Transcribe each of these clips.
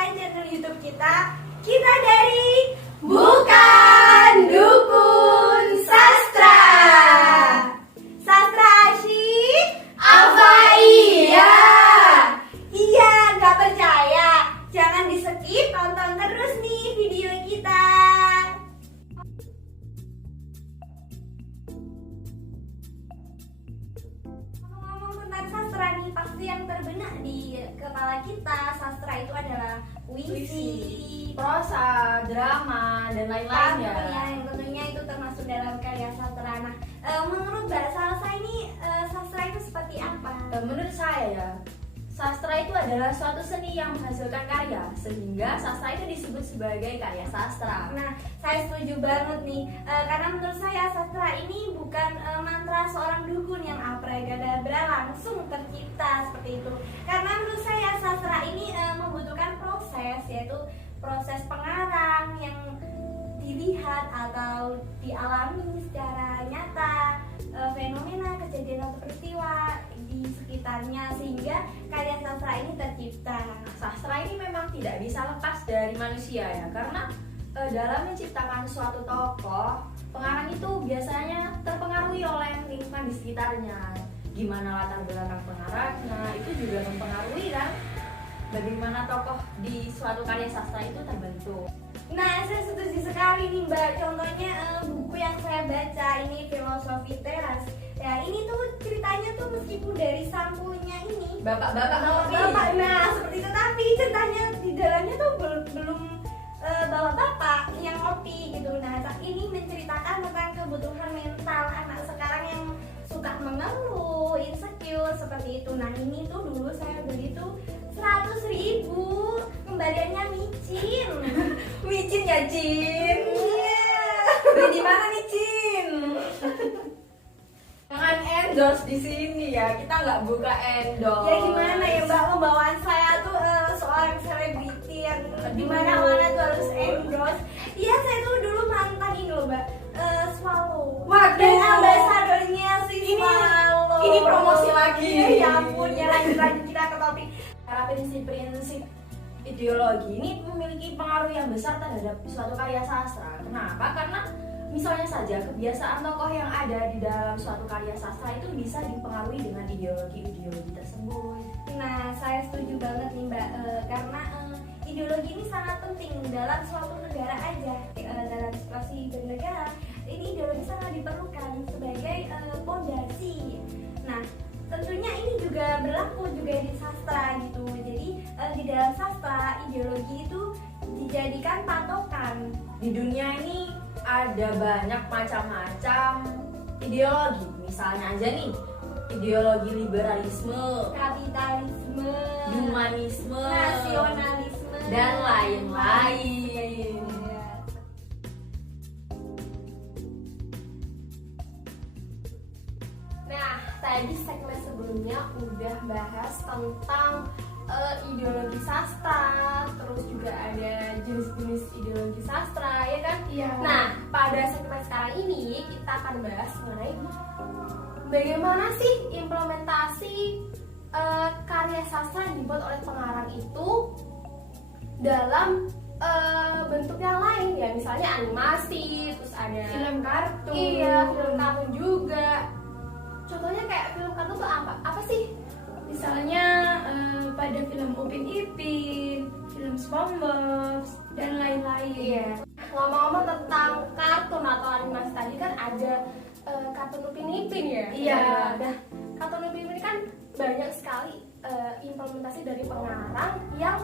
saksikan channel YouTube kita. Kita dari Bukan Dukun Sastra. Sastra asyik? Apa iya? Iya, nggak percaya? Jangan di skip, tonton terus nih video kita. Ngomong tentang sastra nih, pasti yang terbenak di kepala kita sastra itu adalah puisi, prosa, drama, dan lain-lainnya. yang tentunya itu termasuk dalam karya sastra. Nah, menurut Mbak Salsa ini sastra itu seperti apa? Menurut saya ya, sastra itu adalah suatu seni yang menghasilkan karya, sehingga sastra itu disebut sebagai karya sastra. Nah, saya setuju banget nih, karena menurut saya sastra ini bukan mantra seorang dukun yang abracadabra langsung tercipta seperti itu. Karena menurut saya sastra ini membutuhkan proses, yaitu proses pengarang yang dilihat atau dialami secara nyata, fenomena, kejadian atau peristiwa di sekitarnya, sehingga karya sastra ini tercipta. Sastra ini memang tidak bisa lepas dari manusia ya, karena dalam menciptakan suatu tokoh, pengarang itu biasanya terpengaruhi oleh lingkungan di sekitarnya. Gimana latar belakang pengarangnya, itu juga mempengaruhi kan bagaimana tokoh di suatu karya sastra itu terbentuk. Nah, saya setuju sekali nih Mbak. Contohnya buku yang saya baca ini, Filosofi Teras. Ya, ini tuh ceritanya tuh meskipun dari sampulnya ini Bapak-bapak ngopi. bapak, nah seperti itu, tapi ceritanya di dalamnya tuh belum bapak-bapak yang ngopi gitu. Nah, saat ini menceritakan tentang kebutuhan mental anak sekarang yang suka mengeluh, insecure seperti itu. Nah, ini tuh dulu saya beli tuh 100.000, kembaliannya micin. Micin ya, Cin? Iya. Beli di mana nih, Cin? Jangan endorse di sini ya, kita nggak buka endorse. Ya gimana ya Mbak, pembawaan saya tuh seorang selebriti yang dimana-mana tuh harus endorse. Iya, saya tuh dulu mantan ini loh Mbak, Swallow. Waduh. Dan ambasadornya si Swallow. Ini promosi lagi. Ya ampun, ya lanjut kita ke topik. Karena prinsip-prinsip ideologi ini memiliki pengaruh yang besar terhadap suatu karya sastra. Kenapa? Karena misalnya saja kebiasaan tokoh yang ada di dalam suatu karya sastra itu bisa dipengaruhi dengan ideologi tersebut. Nah, saya setuju banget nih Mbak, karena ideologi ini sangat penting dalam suatu negara aja. Dalam situasi bernegara, ini ideologi sangat diperlukan sebagai pondasi. Nah, tentunya ini juga berlaku juga di sastra gitu. Jadi di dalam sastra ideologi itu dijadikan patokan. Di dunia ini ada banyak macam-macam ideologi. Misalnya aja nih, ideologi liberalisme, Kapitalisme, humanisme, nasionalisme, dan lain-lain. Nah, tadi segmen sebelumnya udah bahas tentang ideologi sastra, terus juga ada jenis-jenis ideologi sastra, ya kan? Iya. Nah, pada segmen sekarang ini kita akan bahas mengenai bagaimana sih implementasi karya sastra yang dibuat oleh pengarang itu dalam bentuk yang lain ya, misalnya animasi, terus ada Film kartun. Iya, film kartun juga. Contohnya kayak film kartun tuh apa sih? Misalnya pada film Upin Ipin, film SpongeBob, dan lain-lain. Iya. Ngomong-ngomong tentang kartun atau animasi tadi kan ada kartun Upin Ipin ya. Iya. Nah, kartun Upin Ipin kan banyak sekali implementasi dari pengarang yang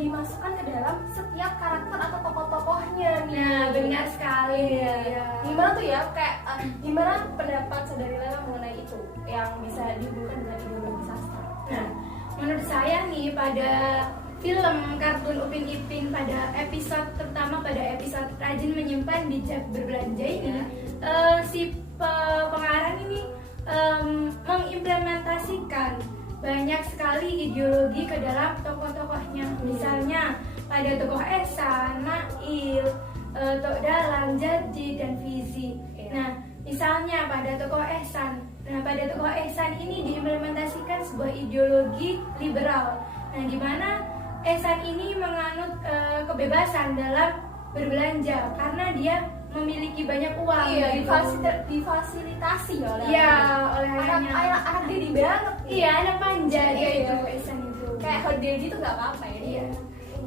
dimasukkan ke dalam setiap karakter atau tokoh-tokohnya nih. Nah, benar sekali. Iya. Gimana tuh ya, kayak gimana pendapat saudari Lela mengenai itu yang bisa dihubungkan dengan ideologi sastra? Nah, menurut saya nih pada film kartun Upin Ipin pada episode terutama pada episode Rajin Menyimpan Bijak Berbelanja ini, si pengarang ini mengimplementasikan banyak sekali ideologi ke dalam tokoh-tokohnya. Misalnya pada tokoh Esa, Nail, Tok Dalang, Jarji, dan Fizi. Nah, misalnya pada tokoh Ehsan. Nah, pada tokoh Ehsan ini diimplementasikan sebuah ideologi liberal. Nah, di mana Ehsan ini menganut kebebasan dalam berbelanja karena dia memiliki banyak uang. Iya, gitu. difasilitasi oleh Iya, oleh anak ayahnya. anak daddy banget. Iya, anak manja dia Iya, itu iya. Ehsan itu. Kayak hot daddy tuh nggak apa-apa ya. Iya.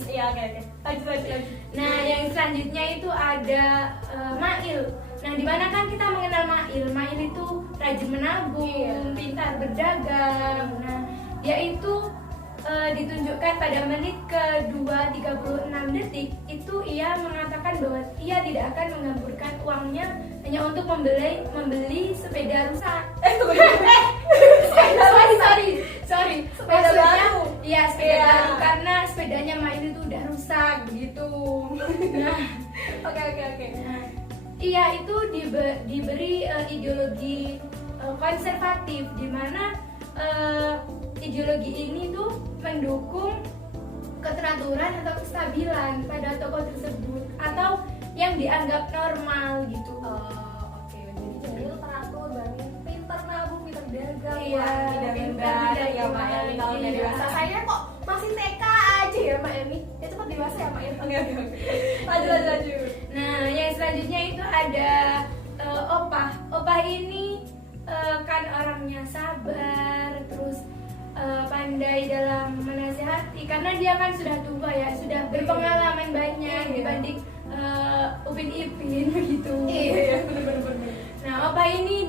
Iya, oke. Lanjut. Nah, yang selanjutnya itu ada Mail. Nah, di mana kan kita mengenal Mail. Mail itu rajin menabung, Iya. pintar berdagang. Nah, dia itu ditunjukkan pada menit ke-2 36 detik itu ia mengatakan bahwa ia tidak akan menghamburkan uangnya hanya untuk membeli sepeda rusak. Sorry. Sepeda Maksudnya, baru. iya sepeda Iya. baru karena sepedanya Mail itu udah rusak begitu. Nah, Oke. iya itu diberi ideologi konservatif di mana ideologi ini tuh mendukung keteraturan atau kestabilan pada tokoh tersebut atau yang dianggap normal gitu. Oke. Jadi Jamil teratur, Bani pintar nabung, pintar dagang. Iya, Wah, tidak pintar benar ya dagang. Mbak Elmi kalau udah Iya. dewasa. Saya kok masih TK aja ya Mbak Elmi. Ya cepat dewasa ya Mbak Elmi. Oke. Lanjut. Nah, yang selanjutnya itu ada Opah. Opah ini kan orangnya sabar, terus pandai dalam menasihati karena dia kan sudah tua ya, sudah berpengalaman banyak Iya. dibanding Upin Ipin begitu. Iya, benar. Nah, Opah ini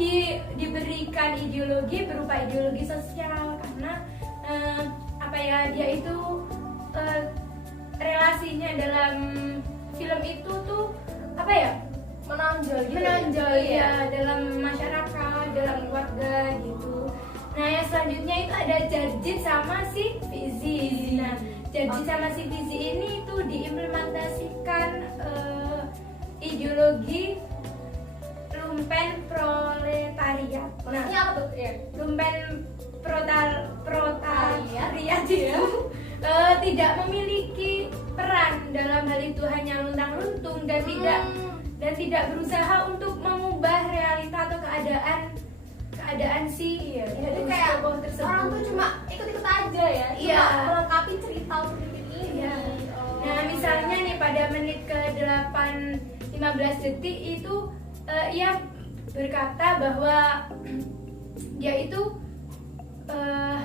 diberikan ideologi berupa ideologi sosial karena dia itu relasinya dalam film itu tuh menonjol ya dalam masyarakat, dalam keluarga gitu. Nah, yang selanjutnya itu ada Jarjit sama si Fizi. Nah, Jarjit sama si Fizi ini itu diimplementasikan ideologi lumpen proletariat. Nah, Maksudnya apa tuh? Iya. lumpen proletariat itu tidak memiliki peran dalam hal itu, hanya luntang-luntung dan tidak berusaha untuk mengubah realita atau keadaan si Jadi kayak tokoh tersebut. orang tuh cuma ikut-ikut aja ya. Iya. Cuma melengkapi cerita Upin ini. Iya. Oh. Nah, misalnya nih pada menit ke-8 15 detik itu ia berkata bahwa dia itu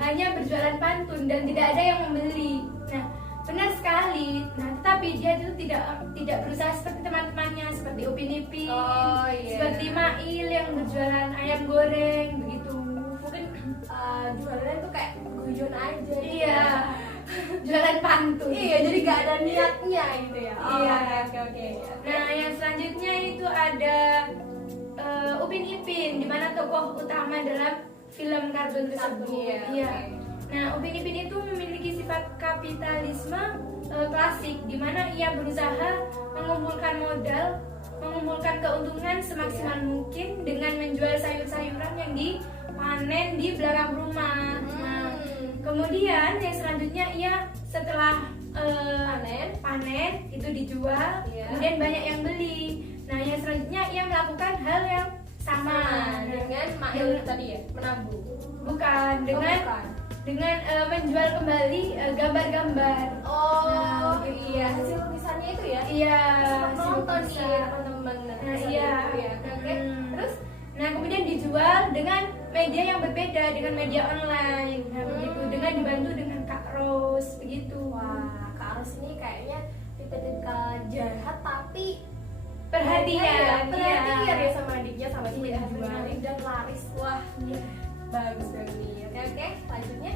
hanya berjualan pantun dan tidak ada yang membeli. Nah, benar sekali. Nah, tetapi dia itu tidak berusaha seperti teman-temannya, seperti Upin Ipin, Oh, iya. seperti Mail yang berjualan ayam goreng begitu. Mungkin jualannya tuh kayak guyon aja. Iya, jualan pantun. Iya, jadi gak ada niatnya gitu ya. Iya. Oke. Nah, yang selanjutnya itu ada Upin Ipin, di mana tokoh utama dalam film kartun tersebut. Iya, Iya. oke. Nah, Upin Ipin itu memiliki sifat kapitalisme klasik, di mana ia berusaha mengumpulkan modal, mengumpulkan keuntungan semaksimal mungkin dengan menjual sayur-sayuran yang dipanen di belakang rumah. Nah, kemudian yang selanjutnya ia setelah panen itu dijual, Iya. kemudian banyak yang beli. Nah, yang selanjutnya ia melakukan hal yang sama dengan Mail tadi ya, menabung. bukan dengan bukan. menjual kembali gambar-gambar. Oh, Nah, gitu. iya, hasil lukisannya itu ya. Iya, Nonton bisa. nih teman-teman. Nah, iya. Oke. Terus Nah, kemudian dijual dengan media yang berbeda, dengan media online. Nah, begitu, dengan dibantu dengan Kak Ros begitu. wah, Kak Aros ini kayaknya tipikal jahat tapi Perhatian, perhatian iya. ya sama adiknya, sama si Iya, dijualin dan laris. Wah, bagus banget nih. Oke, lanjutnya.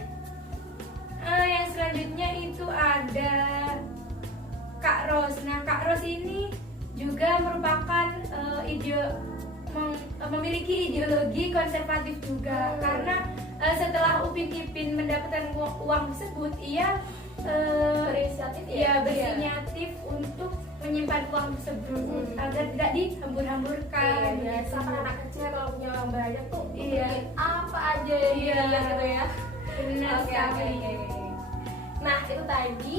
Yang selanjutnya itu ada Kak Ros. Nah, Kak Ros ini juga merupakan memiliki ideologi konservatif juga karena setelah Upin Ipin mendapatkan uang tersebut, ia Berinisiatif ya? berinisiatif untuk menyimpan uang tersebut agar tidak dihambur-hamburkan. Iya, biasa kan anak kecil kalau punya uang banyak tuh Iya. beli apa aja yang Iya. dilihat gitu ya. Benar Oke. sekali. Nah, itu tadi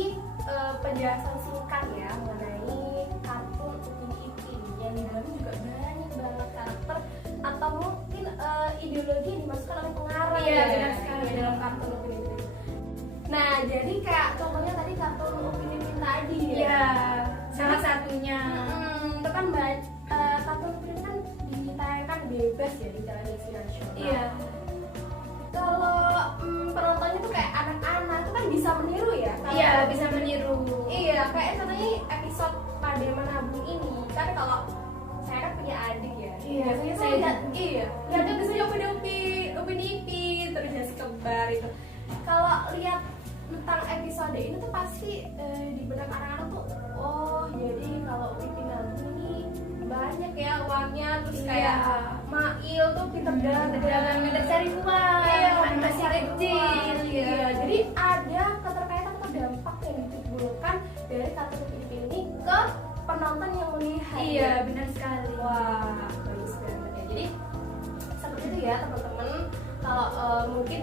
penjelasan singkat ya mengenai kartun Upin Ipin yang di dalamnya juga banyak banget karakter atau mungkin ideologi yang dimasukkan oleh pengarang Iya, ya benar sekali. dalam kartun Upin Ipin. Nah, jadi kayak contohnya tadi kartun bebas ya di televisi nasional. Iya. Kalau penontonnya tuh kayak anak-anak tuh kan bisa meniru ya. Iya, bisa meniru. Iya, kayak contohnya episode pada menabung ini kan, kalau saya kan punya adik ya. Iya, Biasanya tuh saya lihat lihatnya biasanya Upin Ipin terus Jasi Kembar itu. Kalau lihat tentang episode ini tuh pasti di benak anak-anak tuh, oh jadi kalau Upin Ipin nabung ini banyak ya uangnya, terus Iya. kayak Mail tuh pinter dagang, Pinter cari uang. Iya, Masih cari kecil. uang. Iya. Iya, jadi ada keterkaitan atau dampak yang ditimbulkan dari kartun Upin Ipin ini ke penonton yang melihat. Iya, benar sekali. Wah, bagus banget ya. Jadi seperti itu ya teman-teman. Kalau mungkin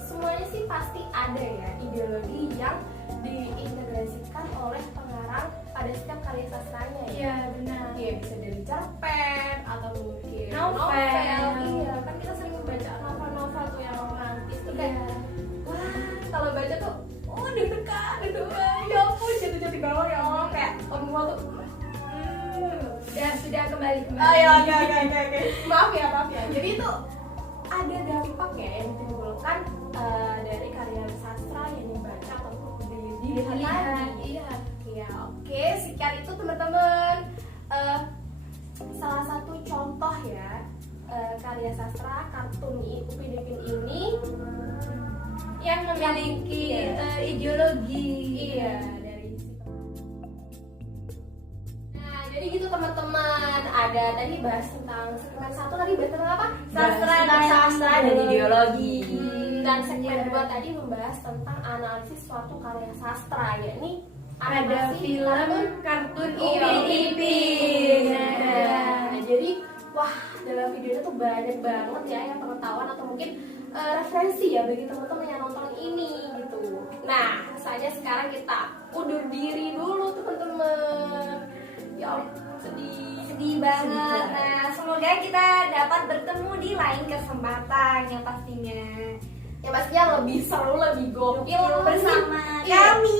semuanya sih pasti ada ya ideologi yang diintegrasikan oleh pengarang pada setiap karya sastranya ya. Iya, benar. Iya, bisa dari cerpen atau mungkin Novel. Iya, kan kita sering membaca novel-novel tuh yang romantis tuh kayak Iya. wah, kalau baca tuh deg-degan, ya ampun, jatuh-jatuh di bawah ya Allah, kayak orang tuh Sudah kembali. oh ya, oke. Maaf ya. Jadi itu ada dampak ya yang ditimbulkan dari karya sastra yang dibaca ataupun dilihat tadi. Iya. Ya, oke, sekian itu teman-teman. Salah satu contoh ya karya sastra kartun Upin Ipin ini Yang memiliki Iya. Ideologi. iya dari si Nah, jadi gitu teman-teman. Ada tadi bahas tentang segmen 1 tadi bahas tentang apa? Sastra Tentang dan sastra dan ideologi. Dan Iya. segmen 2 tadi membahas tentang analisis suatu karya sastra, yakni Ada animasi, film kartun Iya, Upin Ipin. Nah, jadi wah, dalam video itu tuh banyak banget ya yang pengetahuan atau mungkin referensi ya bagi teman-teman yang nonton ini gitu. Nah, saatnya sekarang kita undur diri dulu teman-teman. Ya Allah, Sedih banget. Nah, semoga kita dapat bertemu di lain kesempatan yang pastinya yang pastinya lebih seru, lebih gokil bersama Iya. kami